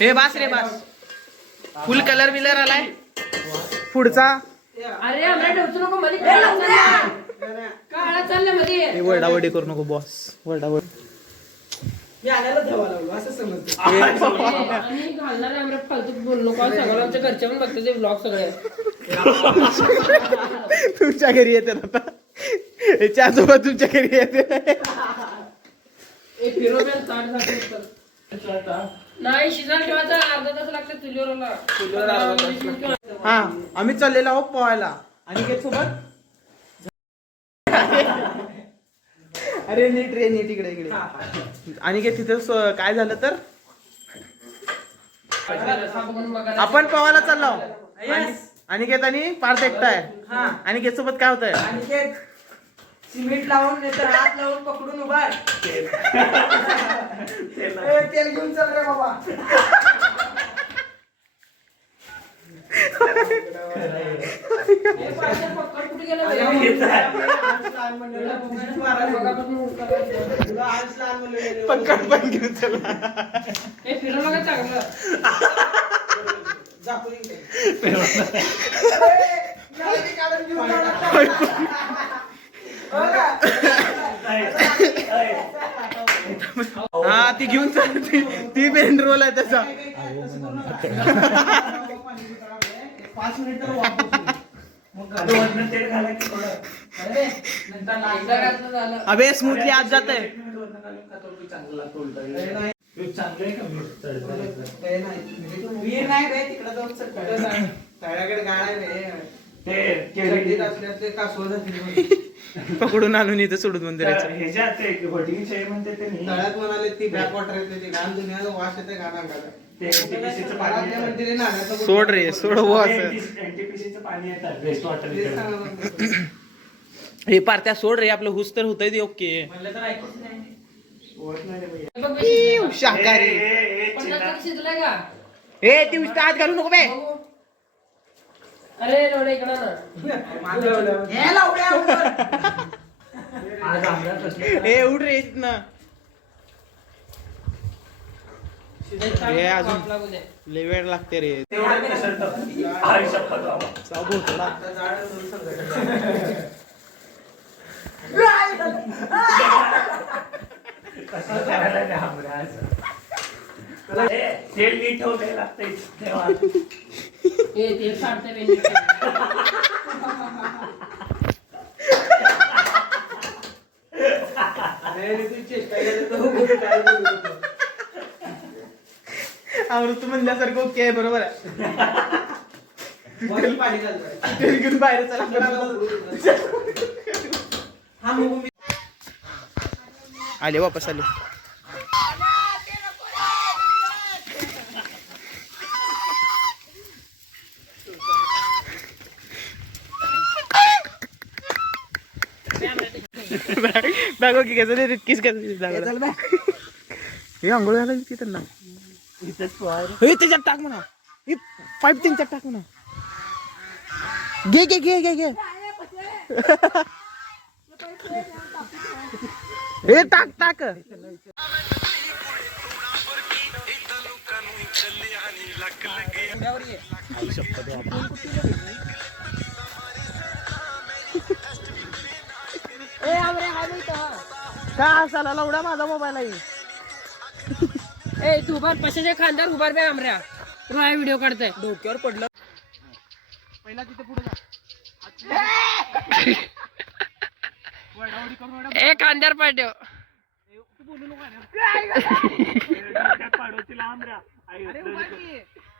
हे बास रे बास. फुल कलर बिलर आलाय पुढचा. अरे आम्हाला ठेवतो नको मध्ये. काळा चाललं मध्ये. वरडावडी करू नको बॉस. वरडावडी आणि घालणार आहे आम्हाला फालतू बोललो का. सगळं आमच्या घरच्या पण बघतात ते ब्लॉग सगळे. तुमच्या घरी येते आता. याच्यासोबत तुमच्या घरी येते. नाही शिजायला ठेवायचा अर्धा तास लागतं चुलीवर. हा आम्ही चाललेलो आहोत पोहायला. आणि सोबत अरे नीट रे नीट इकडे इकडे. आणि तिथे काय झालं तर आपण पोहायला चाललो. अनिकेत आणि पार्थ एकटा आहे. अनिकेत सोबत काय होतंय. अनिकेत सिमेंट लावून नाहीतर हात लावून पकडून उभा. तेल घेऊन चल रे बाबा. पक्कड पण घेऊन चला. हे फिरवलं का चांगलं. हा ती घेऊन चालते. ती मेन रोल आहे त्याचा. 5 मिनिट वापस अबे स्मूथली आत जात आहे. वीर नाही रे तिकडे जाऊन तळ्याकडे गाळा पकडून आणून इथं सोडून मंदिराच्या तळ्यात म्हणाले ती बॅक वॉटर येते ती घाण दुनियाचा वास येते घाणा सोड रे सोड हे पार्ट्या सोड रे. आपलं हुस तर होतंय ते ओके. शाकाहारी शिजलंय का. हे ती उष्ट आत घालू नको बे. अरे लोडे इकडं ना. हे उठ रे इथनं. हे अजून लय वेळ लागते रे. तेल नीट ठेवले लागते. तेल सांगते अमृत म्हणल्यासारखं ओके बरोबर आहे. तेल घेऊन बाहेर चला. आले वापस आले. बॅग ओके कसं किस कसं हे आंघोळ घालायला की त्यांना त्याच्यात टाक म्हणा. पाईप त्यांच्यात टाक म्हणा. घे घे घे घे घे. हे टाक टाक. का असाला लावडा माझा मोबाईल आहे. ए तू उभार पशाच्या खांद्यावर उभार बे आमऱ्या. तुला व्हिडिओ काढताय. डोक्यावर पडलं. पहिला तिथे पुढे ए खांद्यावर पाठव. बोलू नको.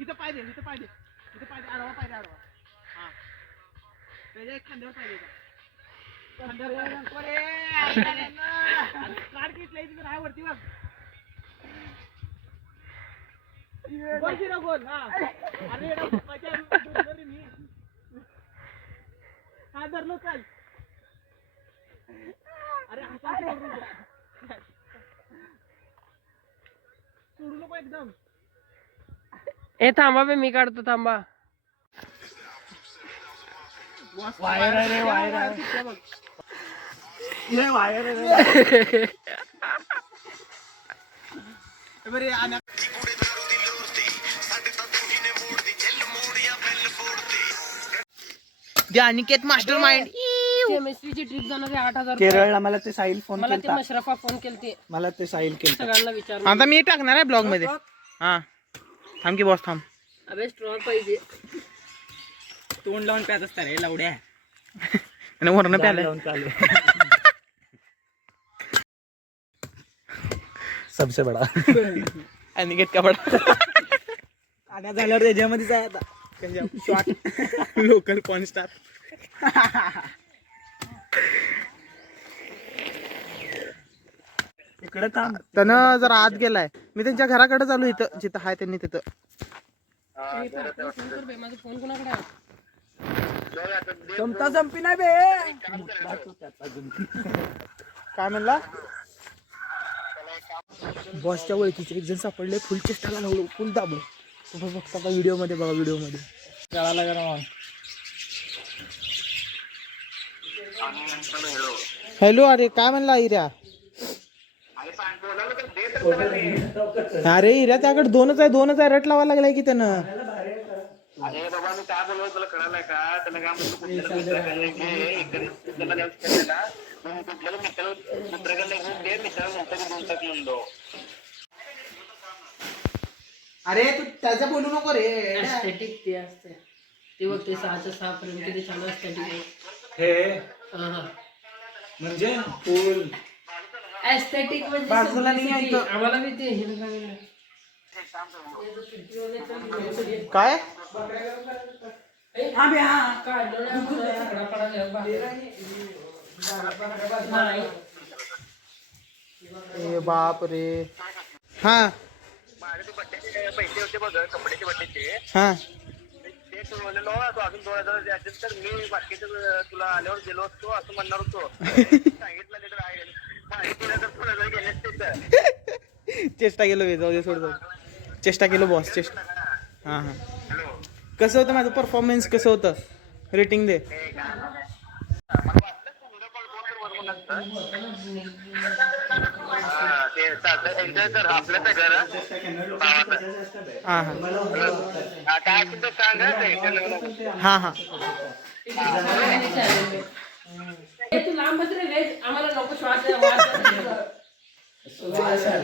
इथं पाय दे इथं पाय दे इथं पाय दे. आडवा पाय दे आडवा. हा त्याच्या एक खांद्यावर पाय दे. काढ घेतलंय तिथे राहा वरती बघ. गोल हा. अरे हा धरलो चाल. अरे सोडू नको एकदम. ए थांबा बे मी काढतो थांबा. वायर आहे रे वायर आहे. हे वायर आहे. बरे जे अनिकेत मास्टर माइंड केमिस्ट्रीची ट्रिप जाणार आहे 8,000. केरळला मला ते साहिल फोन मला ते केलता. मशरफा फोन केलते, मला ते साहिल केलता. सगळ्यांना विचार. आता मी टाकणार आहे ब्लॉग मध्ये. हा थांब की बॉस थांब. अबे स्ट्रॉ पाहिजे. तोंड लावून प्यात असता रे लावड्या. आणि वरण प्याले लावून चालू. सबसे बडा अनिकेत का बडा आण्या झाल्यावर त्याच्यामध्ये जाय आता शॉर्ट लोकल पॉन स्टार. इकडे थांब. त्यानं जरा आत गेलाय. मी त्यांच्या घराकडे चालू इथं जिथं हाय त्यांनी तिथं. माझा फोन कोणाकडे आहे? संपता संपी नाही बे. काय म्हणला? बॉसच्या ओळखीचे एक जण सापडले. फुल चेष्टा लावलो, फुल दाबलो. बघता का व्हिडिओ मध्ये बघा, व्हिडिओ मध्ये कळाला का ना? हॅलो अरे काय म्हणला इऱ्या? अरे इऱ्या त्याकडे दोनच आहे रट लावायला लागलाय की त्यानं. अरे बाबा मी काय बोलवं तुला कळालंय का? त्याला काय म्हणतो कुठल्या मित्राकडे घे, इकडे त्याला देऊ शकला मग कुठल्या मित्राकडे घेऊन दे, मित्राला नंतर देऊन टाक म्हणलो. अरे तू त्याचं बोलू नको रे. ॲस्थेटिक ते असते ते बघ, ते 6 पर्यंत किती छान ॲस्थेटिक हे आहे. म्हणजे फुल ॲस्थेटिक म्हणजे बाजूला नाही simplicity. आहे इथं. आम्हाला बी ते हे लागलं. काय हा बे हा. काढलं नाही, सगळा पडायला बाहेर. नाही. ए बाप रे. हा माझे ते बड्डेचे पैसे होते बघ, कपड्याचे बड्डेचे, हा ते ठेवलेलो. तू अजून 2,000 ऍडजस्ट कर. मी बाकीचं तुला आल्यावर गेलो असतो असं म्हणणार होतो. सांगितलं नाही तर आहे माहिती तर 2,000 गेलेच तिथं. चेष्टा केलो बे, जाऊ दे सोड जाऊ. चेष्टा केलो बॉस चेष्टा. हा हा कसं होतं माझं परफॉर्मन्स? कसं होतं? रेटिंग दे. ते चालतं एन्जॉय कर. आपल्याच घर हा हा काय असेल तर सांग हा हा हे तू लांब बस रे वेज, आम्हाला नको श्वास आहे, वास आहे.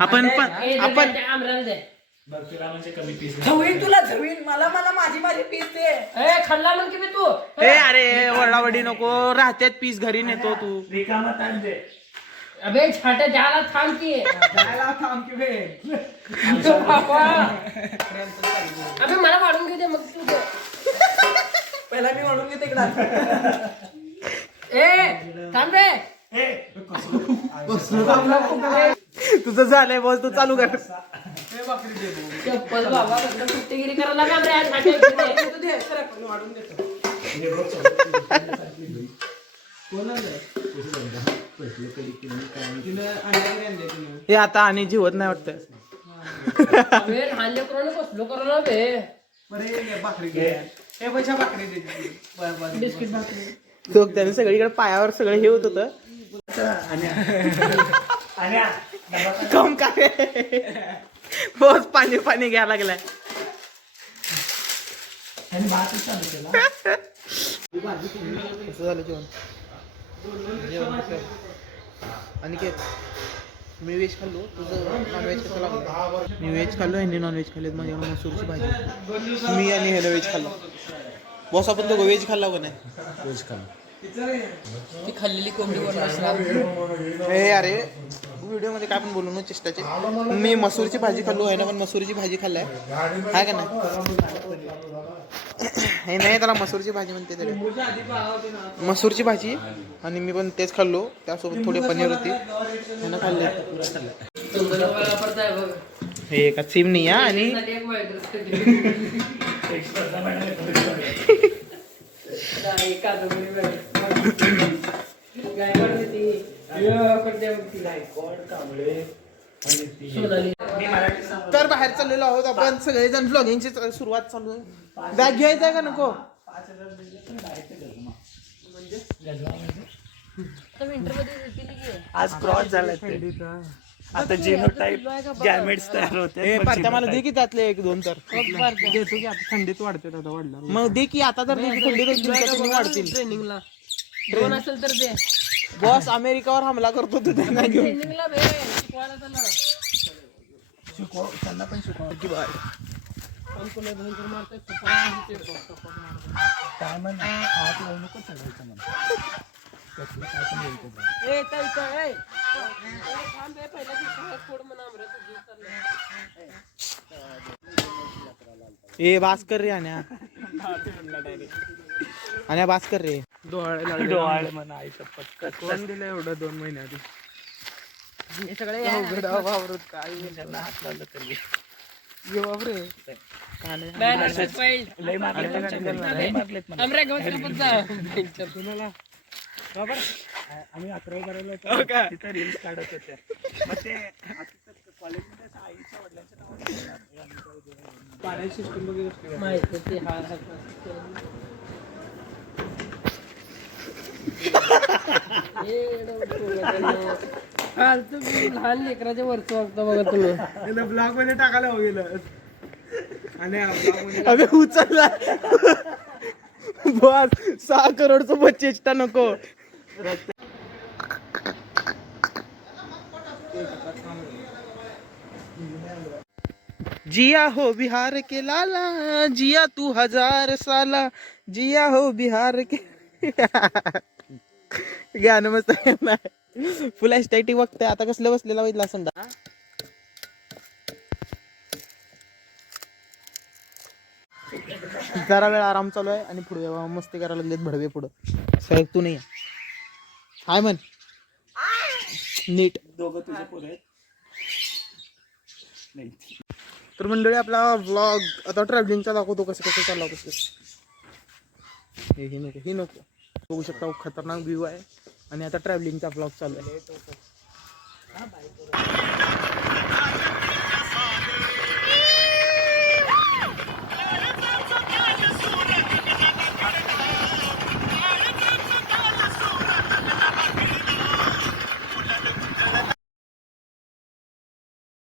आपण ए, आपण दे, आमराला दे. म्हणजे कमी पीस. झवीन तुला झवीन. मला माझी पीस दे. ए, खाल्ला म्हण की बे तू. ए अरे वरडावडी नको. राहत्यात पीस घरी नेतो तू. रिकामा ताण दे. अबे छाट्या द्यायला थांब की. जायला थांब की बे. बाबा. अबे मला वाढून घेऊ दे मग तू दे. पहिला मी म्हणून घेते इकडं. ए थांब रे. तुझं झालंय बॉस, तू चालू कर. चप्पल बाबा कसलं सुट्टीगिरी करायला लागला रे आज छाट्या इकडे. तू दे, सर आपण वाढून देतो. हे आता आणि जीवत नाही वाटतं. अबे हानले करून बसलो करायला बे. बरे भाकरी घे. हे पैसा भाकरी दे. बिस्किट भाकरी. तो त्याने सगळीकडे पायावर सगळं हे होत होतं. कम काय बॉस पाणी पाणी घ्यायला लागलाय. कसं झालं जेवण? अनिकेत मी व्हेज खाल्लो, तुझं नॉनव्हेज कसं लागलं? मी व्हेज खाल्लो, यांनी नॉनव्हेज खाल्लेत. माझ्या मसूरची भाजी. मी आणि ह्याला व्हेज खाल्लो. बॉस आपण दोघं व्हेज खाल्ला का नाही? व्हेज खाल्लं. ती खाल्लेली कोंबडी वर बसला. हे अरे व्हिडिओ मध्ये काय पण बोलू ना चेष्टाचे. मी मसूरची भाजी खाल्लो, आहे ना पण मसूरची भाजी खाल्लाय हाय का नाही? हे नाही त्याला मसूरची भाजी म्हणते तरी. मसूरची भाजी आणि मी पण तेच खाल्लो. त्यासोबत थोडी पनीर होती, ह्यानं खाल्ले. हे का सिम नाही आणि तर बाहेर चाललेलो आहोत आपण सगळेजण. ब्लॉगिंगची सुरुवात चालू आहे. बॅग घ्यायचा का नको? आज क्रॉस झाला. आता जिनोटाईप गॅमेट्स तयार होते पार्ट्या मला दे की त्यातले 1-2 तर देतो की आता थंडीत वाढते आता वाढणार मग दे की आता तर थंडीत दिवसातून वाढतील ट्रेनिंगला दोन असेल तर दे बॉस अमेरिकावर हमला करतो तू त्यांना घेऊन ट्रेनिंगला दे शिकवायला त्याला त्यांना पण शिकवा की बाय. कोण कोण भयंकर मारतात काय म्हण हात लावू नको चढायचं म्हणा त्यातलं काय पण बोलतो बा. ए थांब बे पहिला दिवशी थोडं म्हणा आमऱ्याचं जीव चाललंय ए भास्कर रे आण्या आण्या भास्कर रे डोहाळे म्हणा आई शपथ कोण दिलं एवढं 2 महिन्याआधी हे सगळे वावरत काय त्यांना हात लावलं तरी ये बापरे लय मारलेत मला आमऱ्या गवत कापत जा आम्ही 11वी करायला होतो तिथं रील्स काढत होत्या मग ते कॉलेजमध्ये आईच्या वडिलांच्या नावाने पाण्याची सिस्टम वगैरे माहिती ते फालतू लहान लेकराच्या वरचं वागता बघा तुम्ही ब्लॉग मध्ये टाकायला हवं गेलं आणि ब्लॉग मध्ये अबे उचलला बस 6 करोडचं बचेष्टा नको जिया हो बिहार के लाला जिया तू 1000 साला जिया हो बिहार के गाणं मस्त नाही फुल एस्टॅटिक बघताय आता कसलं बसलेला बघितला संडा जरा वेळ आराम चालू आहे आणि पुढे मस्ती करायला लागलेत भडवे पुढं साहेब तू नाही हाय म्हण नीट दोघं तुझे पोरं आहेत नाही तर मंडळी आपला व्लॉग आता ट्रॅव्हलिंगचा दाखवतो कसं कसं चालला कसं हे नको बघू शकता खतरनाक व्ह्यू आहे आणि आता ट्रॅव्हलिंगचा व्लॉग चालू आहे